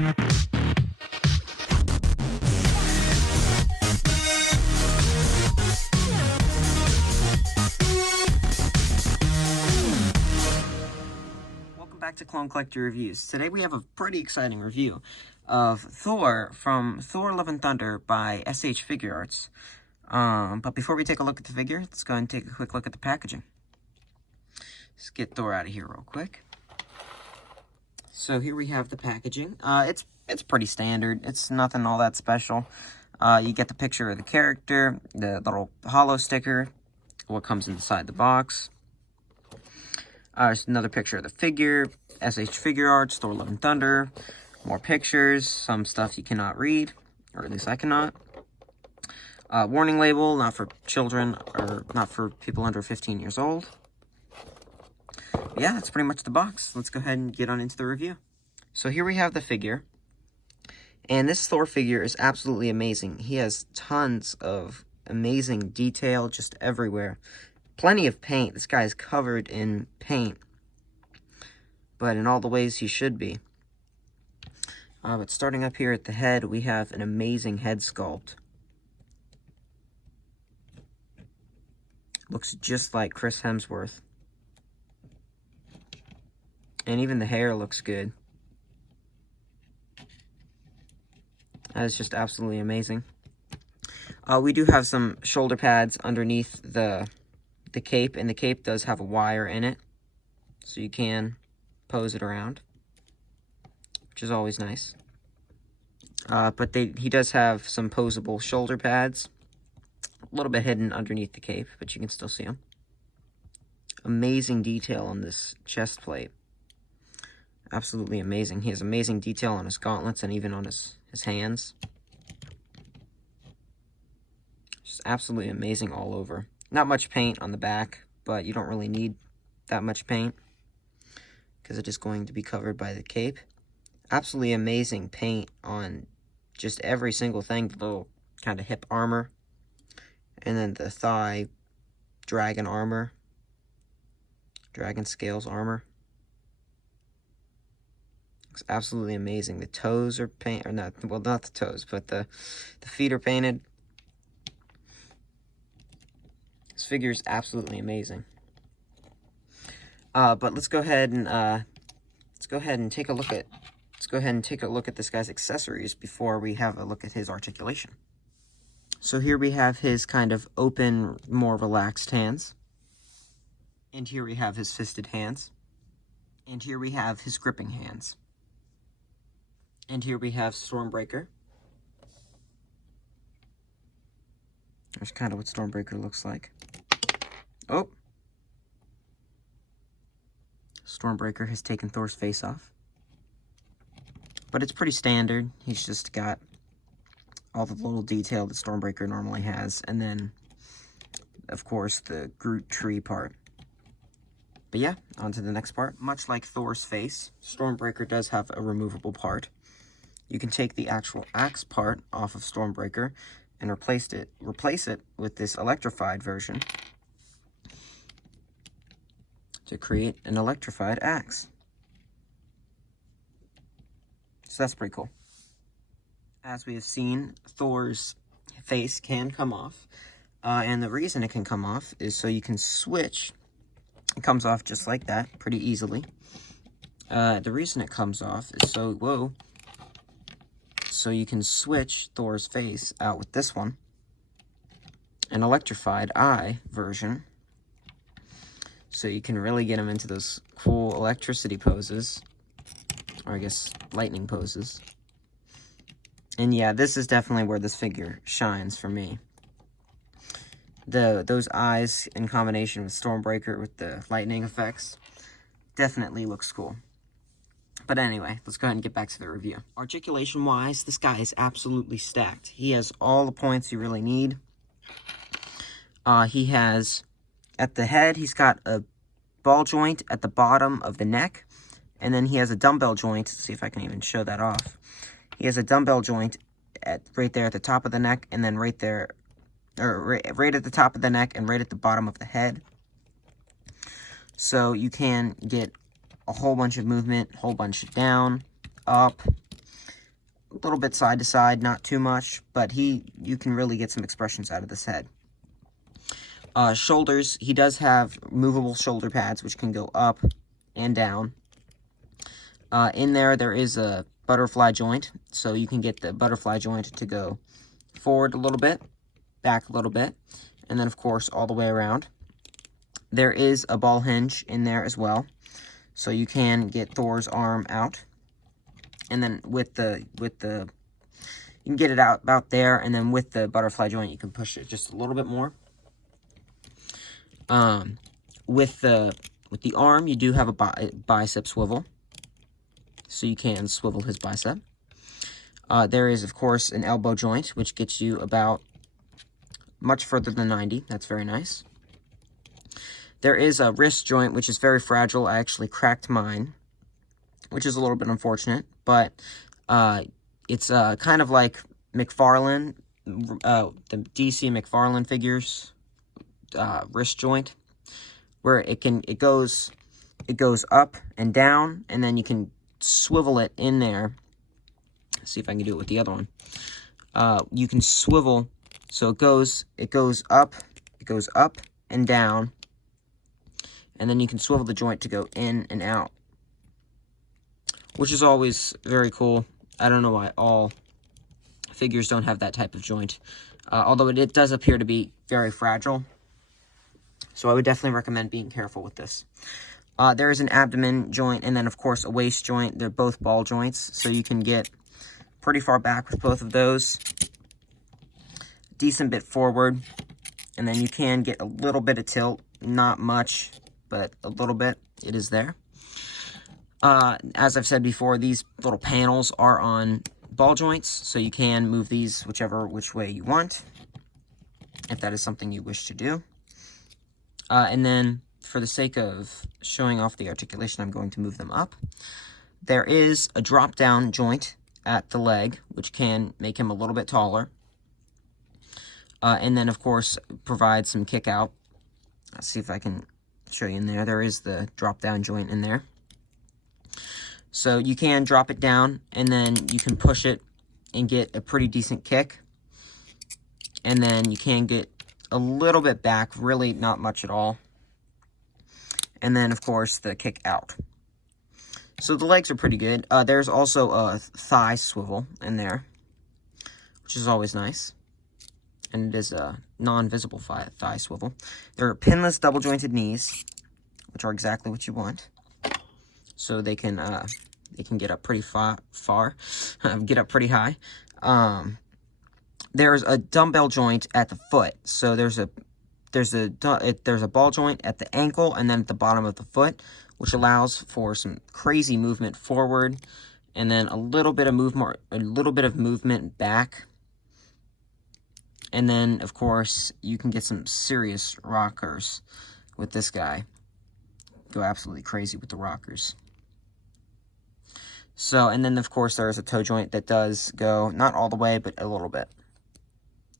Back to Clone Collector Reviews. Today we have a pretty exciting review of Thor from Thor Love and Thunder by figuarts. But before we take a look at the figure, let's go ahead and take a quick look at the packaging. Let's get Thor out of here real quick. So here we have the packaging. It's pretty standard. It's nothing all that special. You get the picture of the character, the little hollow sticker, what comes inside the box. There's another picture of the figure, figuarts, Thor Love and Thunder, more pictures, some stuff you cannot read, or at least I cannot. Warning label, not for children, or not for people under 15 years old. But yeah, that's pretty much the box. Let's go ahead and get on into the review. So here we have the figure, and this Thor figure is absolutely amazing. He has tons of amazing detail just everywhere. Plenty of paint. This guy is covered in paint, but in all the ways he should be. But starting up here at the head, we have an amazing head sculpt. Looks just like Chris Hemsworth. And even the hair looks good. That is just absolutely amazing. We do have some shoulder pads underneath the cape, and the cape does have a wire in it, so you can pose it around, which is always nice. But he does have some posable shoulder pads, a little bit hidden underneath the cape, but you can still see them. Amazing detail on this chest plate. Absolutely amazing. He has amazing detail on his gauntlets and even on his hands. Just absolutely amazing all over. Not much paint on the back, but you don't really need that much paint because it is going to be covered by the cape. Absolutely amazing paint on just every single thing. The little kind of hip armor, and then the thigh dragon armor, dragon scales armor. Looks absolutely amazing. The toes are painted, or not, well, not the toes, but the feet are painted. This figure is absolutely amazing. But let's go ahead and take a look at this guy's accessories before we have a look at his articulation. So here we have his kind of open, more relaxed hands. And here we have his fisted hands. And here we have his gripping hands. And here we have Stormbreaker. There's kind of what Stormbreaker looks like. Oh! Stormbreaker has taken Thor's face off. But it's pretty standard. He's just got all the little detail that Stormbreaker normally has. And then, of course, the Groot tree part. But yeah, on to the next part. Much like Thor's face, Stormbreaker does have a removable part. You can take the actual axe part off of Stormbreaker and replace it with this electrified version to create an electrified axe. So that's pretty cool. As we have seen, Thor's face can come off. And the reason it can come off is so you can switch. It comes off just like that, pretty easily. The reason it comes off is so you can switch Thor's face out with this one. An electrified eye version. So you can really get him into those cool electricity poses. Or I guess lightning poses. And yeah, this is definitely where this figure shines for me. Those eyes in combination with Stormbreaker with the lightning effects definitely looks cool. But anyway, let's go ahead and get back to the review. Articulation-wise, this guy is absolutely stacked. He has all the points you really need. He has, at the head, he's got a ball joint at the bottom of the neck. And then he has a dumbbell joint. Let's see if I can even show that off. He has a dumbbell joint right there at the top of the neck, and then right there, or right at the top of the neck and right at the bottom of the head. So you can get a whole bunch of movement, whole bunch down, up, a little bit side to side, not too much, but you can really get some expressions out of this head. Shoulders, he does have movable shoulder pads, which can go up and down. In there is a butterfly joint, so you can get the butterfly joint to go forward a little bit, back a little bit, and then, of course, all the way around. There is a ball hinge in there as well, so you can get Thor's arm out. And then with the you can get it out about there, and then with the butterfly joint, you can push it just a little bit more. With the arm, you do have a bicep swivel, so you can swivel his bicep. There is, of course, an elbow joint, which gets you about much further than 90. That's very nice. There is a wrist joint, which is very fragile. I actually cracked mine, which is a little bit unfortunate, but it's kind of like McFarlane, the DC McFarlane figures wrist joint, where it goes up and down, and then you can swivel it in there. Let's see if I can do it with the other one. You can swivel, so it goes up and down, and then you can swivel the joint to go in and out, which is always very cool. I don't know why all figures don't have that type of joint, although it does appear to be very fragile. So I would definitely recommend being careful with this. There is an abdomen joint, and then, of course, a waist joint. They're both ball joints, so you can get pretty far back with both of those. Decent bit forward, and then you can get a little bit of tilt. Not much, but a little bit. It is there. As I've said before, these little panels are on ball joints, so you can move these which way you want, if that is something you wish to do. And then, for the sake of showing off the articulation, I'm going to move them up. There is a drop-down joint at the leg, which can make him a little bit taller. And then, of course, provide some kick-out. Let's see if I can show you in there. There is the drop-down joint in there. So you can drop it down, and then you can push it and get a pretty decent kick. And then you can get a little bit back, really not much at all. And then, of course, the kick out. So the legs are pretty good. There's also a thigh swivel in there, which is always nice. And it is a non-visible thigh swivel. There are pinless double-jointed knees, which are exactly what you want. So they can get up pretty far, get up pretty high. There's a dumbbell joint at the foot. So there's a ball joint at the ankle and then at the bottom of the foot, which allows for some crazy movement forward, and then a little bit of movement back. And then, of course, you can get some serious rockers with this guy. Go absolutely crazy with the rockers. So, and then, of course, there's a toe joint that does go, not all the way, but a little bit,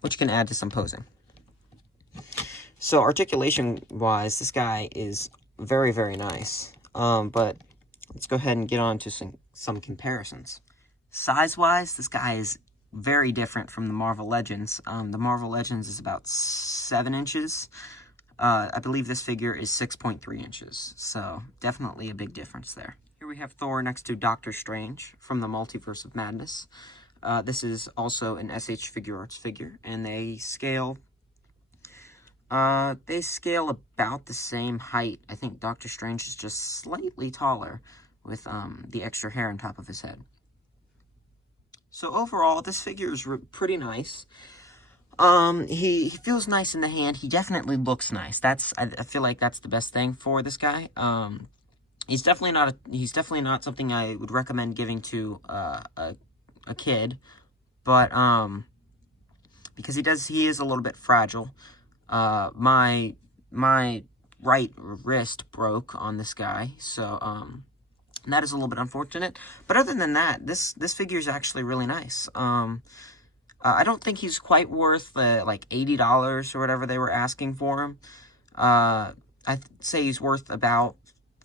which can add to some posing. So, articulation-wise, this guy is very, very nice. But let's go ahead and get on to some comparisons. Size-wise, this guy is very different from the Marvel Legends. The Marvel Legends is about 7 inches. I believe this figure is 6.3 inches. So, definitely a big difference there. Here we have Thor next to Doctor Strange from the Multiverse of Madness. This is also an SH Figuarts figure, and they scale about the same height. I think Doctor Strange is just slightly taller with the extra hair on top of his head. So overall, this figure is pretty nice. He feels nice in the hand. He definitely looks nice. I feel like that's the best thing for this guy. He's definitely not something I would recommend giving to a kid, but because he is a little bit fragile. My right wrist broke on this guy, so that is a little bit unfortunate. But other than that, this figure is actually really nice. I don't think he's quite worth like $80 or whatever they were asking for him. I'd say he's worth about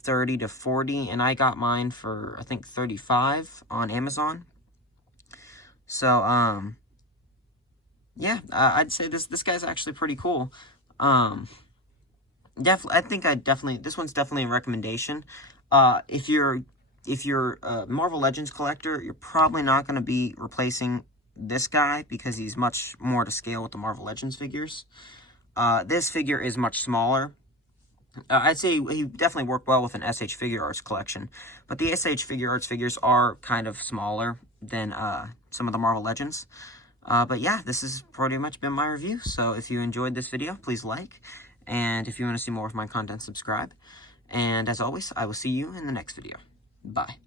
$30 to $40, and I got mine for I think $35 on Amazon. So, yeah, I'd say this guy's actually pretty cool. This one's definitely a recommendation. If you're a Marvel Legends collector, you're probably not going to be replacing this guy because he's much more to scale with the Marvel Legends figures. This figure is much smaller. I'd say he definitely worked well with an SH Figuarts collection, but the SH Figuarts figures are kind of smaller than some of the Marvel Legends. But yeah, this has pretty much been my review. So if you enjoyed this video, please like. And if you want to see more of my content, subscribe. And as always, I will see you in the next video. Bye.